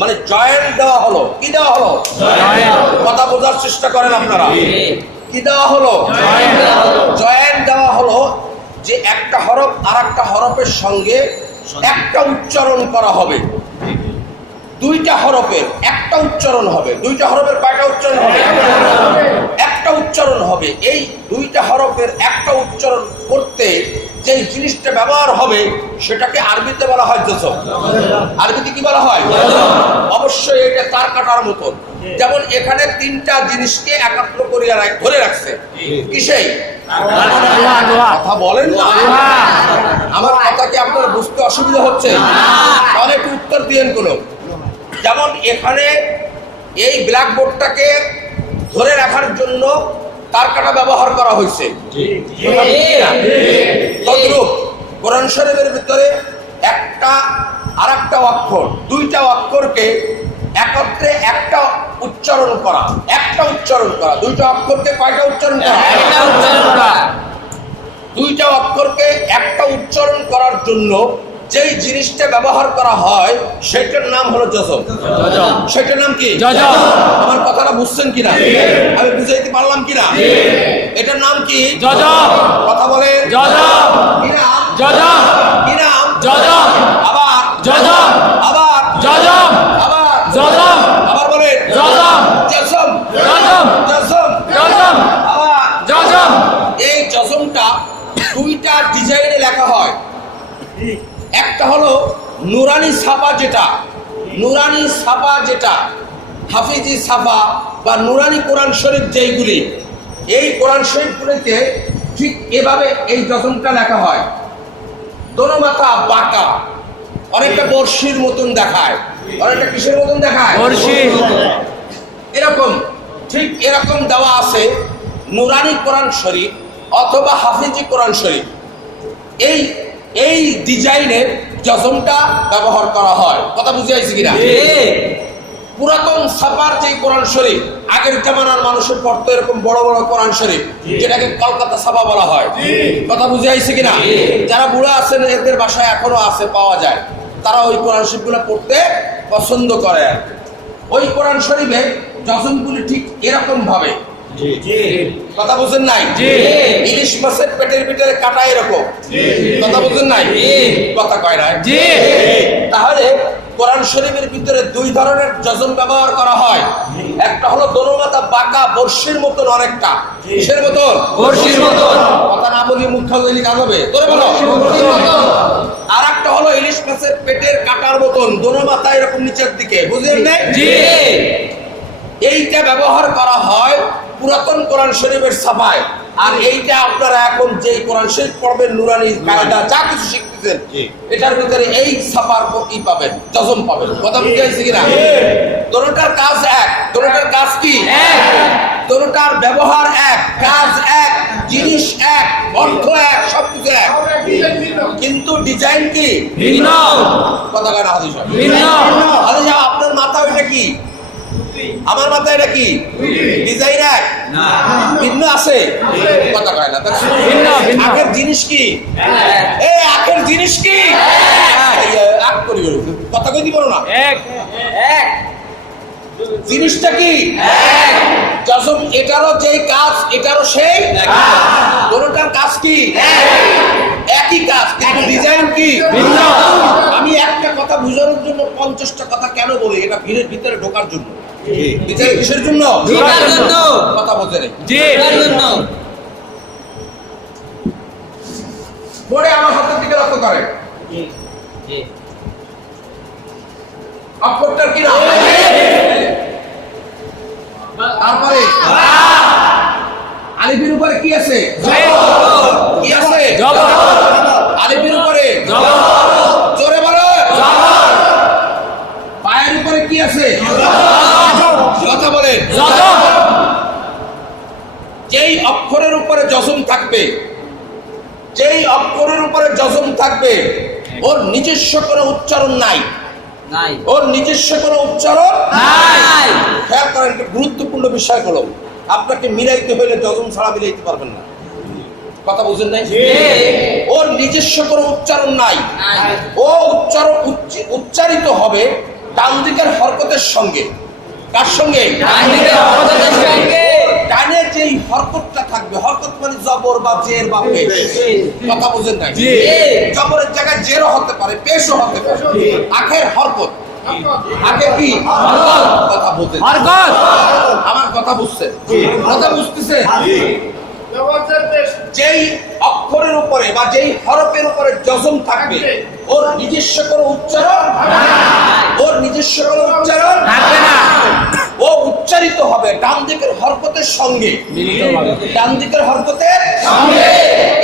মানে জয়েন্ট দেওয়া হলো। কি দেওয়া হলো? কথা বোঝার চেষ্টা করেন আপনারা। কি দেওয়া হলো? জয়েন্ট দেওয়া হলো যে একটা হরফ আর একটা হরফের সঙ্গে একটা উচ্চারণ করা হবে। দুইটা হরফের একটা উচ্চারণ হবে। দুইটা হরফের কয়টা উচ্চারণ হবে? একটা উচ্চারণ হবে। এই দুইটা হরফের একটা উচ্চারণ করতে যে জিনিসটা ব্যবহার হবে সেটাকে আরবিতে বলা হয় জজম। আরবিতে কি বলা হয়? অবশ্যই এটা তার কাটার মতন। যেমন এখানে তিনটা জিনিসকে একাত্ম করিয়া ধরে রাখছে। কিসেই? কথা বলেন না। আমার কথা কি আপনার বুঝতে অসুবিধা হচ্ছে? অনেক উত্তর দিয়েন কোন। যেমন এখানে এই ব্ল্যাকবোর্ডটাকে ধরে রাখার জন্য তার কাটা ব্যবহার করা হয়েছে। তদ্রূপ কোরআন শরীফের ভিতরে একটা আর একটা অক্ষর, দুইটা অক্ষরকে একত্রে একটা উচ্চারণ করা। একটা উচ্চারণ করা। দুইটা অক্ষরকে কয়টা উচ্চারণ করা? একটা উচ্চারণ করা। দুইটা অক্ষরকে একটা উচ্চারণ করার জন্য যেই জিনিসটা ব্যবহার করা হয় সেটার নাম হলো জজম। সেটার নাম কি? জজম। আমার কথাটা বুঝছেন কিনা? আমি বুঝাইতে পারলাম কিনা? এটার নাম কি? জজম। কথা বলেন। জজম। কি নাম? জজম। কি নাম? জজম। আবার জজম। আবার জজম। আবার জজম। আবার বলেন জজম। জজম। জজম। জজম। জজম। আবার জজম। এই জজমটা দুইটা ডিজাইনে লেখা হয়। একটা হলো নুরানি ছাপা, যেটা নুরানি ছাপা, যেটা হাফিজি ছাপা বা নুরানি কোরআন শরীফ যেইগুলি, এই কোরআন শরীফগুলিতে ঠিক এভাবে এই জজমটা লেখা হয়। দোনো মাথা বাঁকা, অনেকটা বর্ষির মতন দেখায়। অনেকটা কিসের মতন দেখায়? বর্ষি। এরকম ঠিক এরকম দেওয়া আছে নুরানি কোরআন শরীফ অথবা হাফিজি কোরআন শরীফ। এই ডিজাইনের জজমটা ব্যবহার করা হয়। কথা বুঝে আসছে কিনা? পুরাতন ছাপার যে কোরআন শরীফ, আগের জামানার মানুষের পড়তো এরকম বড় বড় কোরআন শরীফ, যেটাকে কলকাতা ছাপা বলা হয়। কথা বুঝে আসছে কিনা? যারা বুড়া আছেন, এদের বাসায় এখনো আছে, পাওয়া যায়, তারা ওই কোরআন শরীফগুলো পড়তে পছন্দ করে। ওই কোরআন শরীফে জজমগুলি ঠিক এরকম ভাবে। কথা বুঝেন নাই? ইলিশ মাছের পেটের ভিতরে কাটা এরকম। কথা বুঝেন নাই? কথা কয় নাই। তাহলে কোরআন শরীফের ভিতরে দুই ধরনের জজম ব্যবহার করা হয়। একটা হলো দোনো মাথা বাঁকা, বর্ষির মতন অনেকটা। কিসের মতন? বর্ষির মতন। কথা না বলি মুখ খালি কাজ হবে। তোরে বলো। আর একটা হলো ইলিশ মাছের পেটের কাটার মতন, দোনো মাথা এরকম নিচের দিকে। বুঝলেন না? এইটা ব্যবহার করা হয় পুরাতন কোরআন শরীফের ছাপায়। আর এইটা আপনারা এখন যে কোরআন শরীফ পড়বেন, নুরানি কায়দা যা কিছু শিখতেছেন, এটার ভিতরে এই ছাপার কি পাবেন? জজম পাবেন। কথা বুঝতে পারছি কিনা? দোনোটার কাজ এক। দোনোটার কাজ কি? দোনোটার ব্যবহার এক, কাজ এক, জিনিস এক, অর্থ এক, সবকিছু এক, কিন্তু ডিজাইন কি ভিন্ন। কথা কয় না হাদিস সাহেব? ভিন্ন। হাদিস সাহেব, আপনার মাথা ওইটা কি? আমার মাথায় এটা কি? ডিজাইন এক না, ভিন্ন আছে। কথা কয় না। ভিন্ন। আখের জিনিস কি? এই আখের জিনিস কি? আখ করি কথা কই দিব না। এক এক জিনিসটা কি? এক। জজম এটারও যেই কাজ, এটারও সেই দুটোটার কাজ কি? একই কাজ, কিন্তু ডিজাইন কি ভিন্ন। আমি একটা কথা বুঝানোর জন্য 50টা কথা কেন বলি? এটা ভিড়ের ভিতরে ঢোকার জন্য। কিসের জন্য? কথা বলতে নেই। পরে আমার হাতের দিকে লক্ষ্য করে। অক্ষরটার কি নাম? তারপরে আলিফের উপরে কি আছে? কি আছে? আলিফের উপরে জোরে বলো। পায়ের উপরে কি আছে? কথা বলে। যেই অক্ষরের উপরে জজম থাকবে, যেই অক্ষরের উপরে জজম থাকবে, ওর নিজস্ব কোনো উচ্চারণ নাই। ওর নিজস্ব কোনো উচ্চারণ নাই। খেয়াল করেন, গুরুত্বপূর্ণ বিষয় হলো, আপনাকে মিলাইতে হইলে জজম ছাড়া মিলাইতে পারবেন না। কথা বুঝেন নাই? ওর নিজস্ব কোনো উচ্চারণ নাই। ও উচ্চারিত হবে ডান দিকের হরকতের সঙ্গে। কার সঙ্গে? ডান দিকের হরকতের সঙ্গে। ডানে যেই হরকতটা থাকবে, হরকত মানে জবর বা জের বা পেশ। কথা বুঝেন নাই? জবরের জায়গায় জেরও হতে পারে, পেশও হতে পারে। আখের হরকত, আগে কি কথা বলতে, আমার কথা বুঝছে, কথা বুঝতেছে? যেই অক্ষরের উপরে বা যেই হরফের উপরে জজম থাকবে, ওর নিজস্ব কোনো উচ্চারণ, ওর নিজস্ব কোনো উচ্চারণ থাকবে না। ও উচ্চারিত হবে ডান দিকের হরকতের সঙ্গে, ডান দিকের হরকতের সঙ্গে।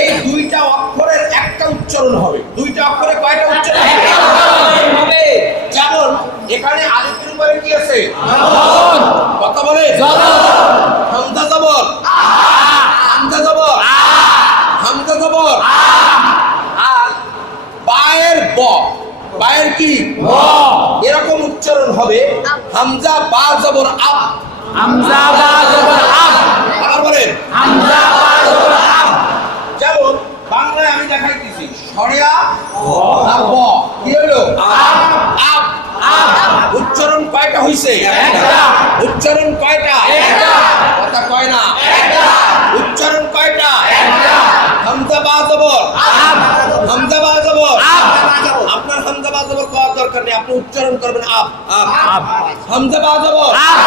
এই দুইটা অক্ষরের একটা উচ্চারণ হবে। দুইটা অক্ষরে কয়টা উচ্চারণ হবে? যেমন এখানে আলিফের উপরে কি আছে? কথা বলে হামজা জবর, হামজা জবর, হামজা জবর। আর বায়ের ব, বায়ের কি? এরকম উচ্চারণ হবে হামজা বা জবর আপ, হামজা বা জবর আপ। আবার বলেন হামজা বা জবর আপ। যেমন বাংলায় আমি দেখাইতেছি সরিয়া আর ব, কি হলো? আপ। উচ্চারণ কয়টা হইছে? একটা। উচ্চারণ কয়টা? একটা। কথা কয় না। একটা। উচ্চারণ কয়টা? একটা। হামজা বা জবর আপ, হামজা বা জবর আপ। আপনার হামজা বা জবর করার দরকার নেই, আপনি উচ্চারণ করবেন আপ আপ। আপ, হামজা বা জবর আপ,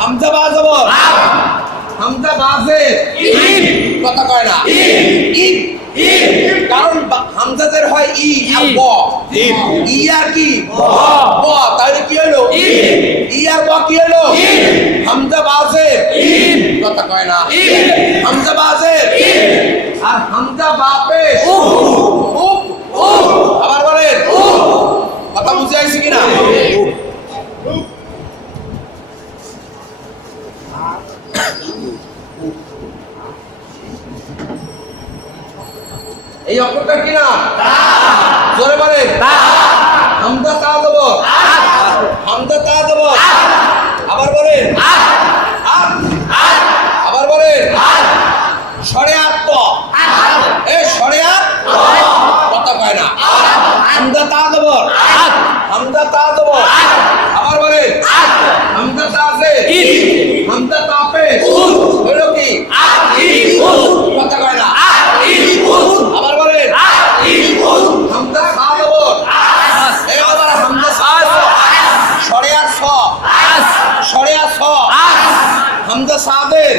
হামজা বা জবর আপ। হামজা বাজের ইব, কথা কয় না। ইব, ইব। কারণ হামজাদের হয় ই আর ব। ই আর কি? ব। তাহলে কি হলো? ই আর ব কি হলো? হামজা বাজের ইব, কথা কয় না। ইব। হামজা বাজের আর হামজা বা পেশ উপ, উপ। উপ। আবার বলেন কথা বুঝে আইছি কিনা? এই অক্ষরটা কি না? জোরে বলেন হামজা তা দেব, হামজা তা দেব। আবার বলেন আবার বলেন শরিয়াত ত, এই শরিয়াত কথা কয় না। হামজা তা দেব, হামজা তা দেব। আবার বলেন হামজা তা আছে, হামজা তা পেশ হলো কি? কথা কয় না। আবার বলেন হামজা সা দেব, এই আবার হামজা সা শরিয়াত স, শরিয়াত স। হামজা সাদের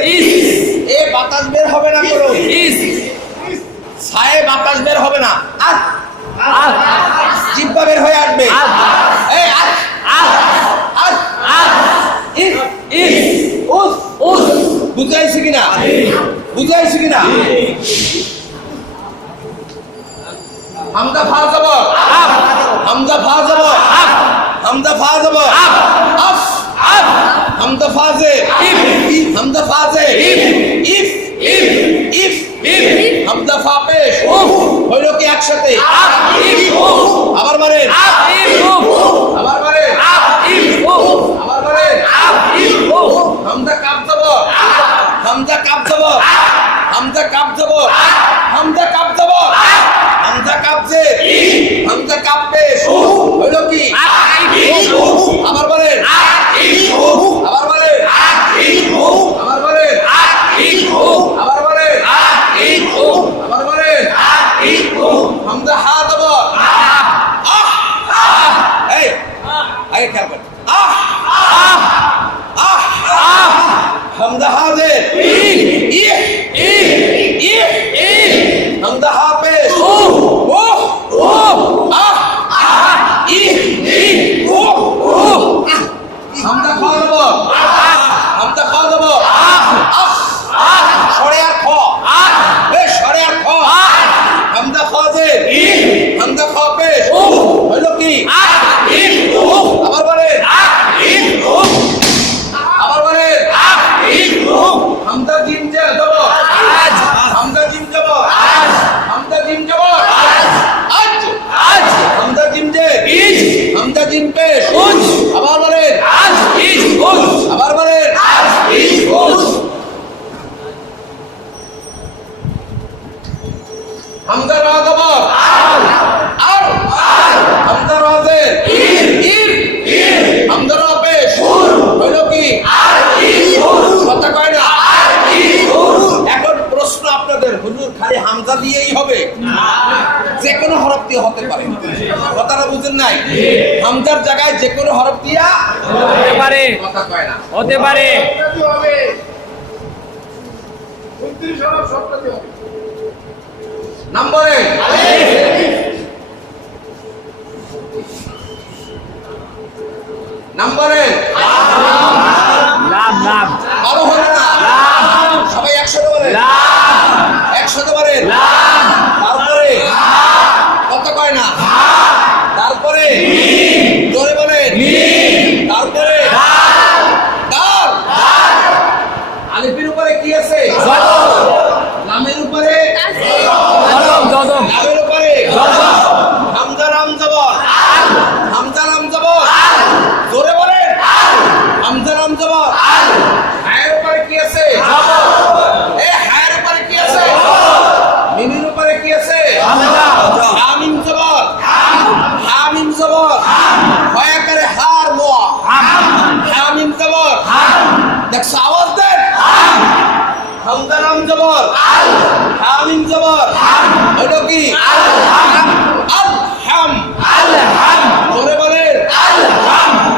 এ বাতাস বের হবে না, করো ছায়ে বাতাস বের হবে না, আর জিহ্বা বের হয়ে আসবে। এই আর আর ইফ ইফ উস উস। বুঝাইছি কিনা? বুঝাইছি কিনা? হামজা ফা জবর, হামজা ফা জবর, হামজা ফা জবর আফ, হামজা ফাজে হামজা ফাজে ইফ ইফ ইফ হামজা ফা পেশ হইল কি একসাথে? আবার মারেন, আবার মারেন, আবার মারেন। হামজা কাপ জবর, হামজা কাপ জবর, হামজা কাপ জবর, হামজা কাপ জবর, Hamza cup J, Hamza cup পেশ হইল কি? আবার বলেন, আবার বলেন, আবার বলেন, আবার বলেন, আবার বলেন। হামজা হা জবর আহ, এই আগে খেয়াল করেন আহ আহ আহ। হামজা হা জে ইহ ইহ, হামজা হা পেশ ওহ আহ ইহ ওহ হামজার জায়গায় যে কোনো হরফ দিয়া হতে পারে কথা কয় না। হতে পারে নম্বরে নম্বরে লাম লাম আরো হলো না সবাই একসাথে বলেন লাম একসাথে বলেন তারপরে কত কয় না তারপরে জোরে বলেন তারপরে ডাল আলিফের উপরে কি আছে লামের উপরে জজম জজম লামের উপরে হামজা রাম জবর হামজা রাম জবর জোরে বলেন হামজা রাম জবর হায়ের উপরে কি আছে এ হায়ের উপরে কি আছে মিমের উপরে কি আছে হামজা হামিম জবর হামিম জবর হয়া করে হার মোয়া হামিম জবর দেখছ আওয়াজ দেন হামজা রাম জবর হামিম জবর হলো কি আল হাম জোরে বলেন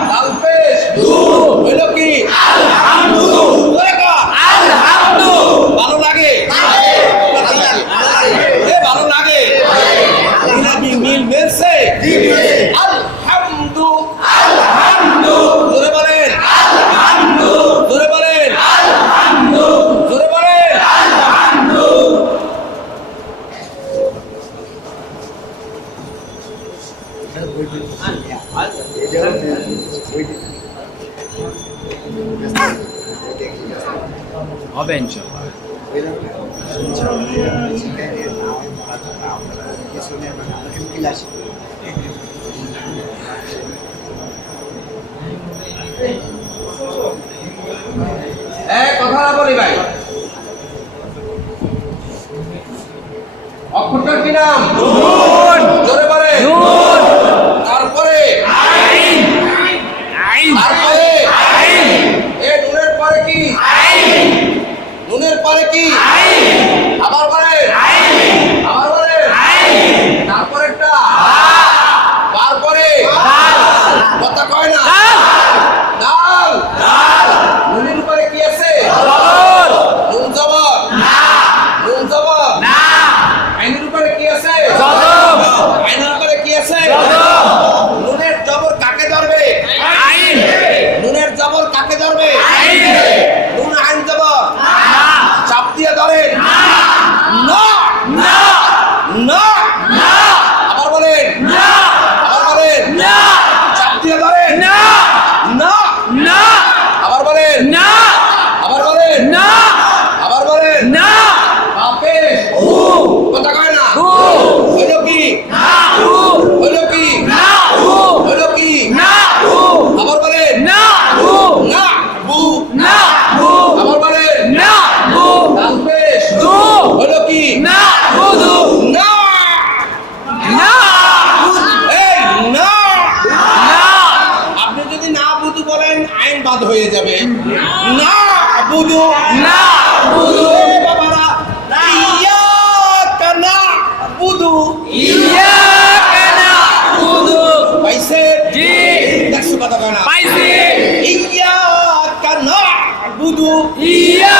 লাল পেশ হলো কি জোরে কর। ভালো লাগে এ ভালো লাগে কি মিল মিলছে আলহামদু জোরে বলেন জোরে বলেন জোরে বলেন হবে ইনশাআল্লাহ কথা না বলি ভাই অক্ষরটার কি নাম নুন জোরে বলেন নুন তারপরে আইন আইন তারপরে আইন এ নুনের পরে কি নুনের পরে কি আবার বলেন আবার বলেন তারপরেরটা তারপরে কথা কয় না ডাল নুনের উপরে কি আছে জবর নুন জবর নুন জবর না আইনের উপরে কি আছে জজম আইনের উপরে কি আছে জজম নুনের জবর কাকে ধরবে আইন নুনের জবর কাকে ধরবে আইন নুন আইন জবর না চাপ দিয়ে ধরেন না না না না আবার বলেন না আবার বলেন না চাপ দিয়ে ধরেন না না না আবার বলেন না আবার বলেন না আবার বলেন না বাপে কথা কয় না উ হইল কি না উ হইল কি না উ হইল কি না উ আবার বলেন না উ না বু না উ আবার বলেন না উ তালপেশ দু হইল কি না উদু না না এই না না আপনি যদি না বুধু বলেন আইন বাদ হয়ে যাবে না বুধু না উদু এ বাবারা ইয়াকা না বুধু ইয়াকা নাবুদু পাইছে জি দেখছো কথা কয় না পাইছি ইয়াকা না বুধু ইয়া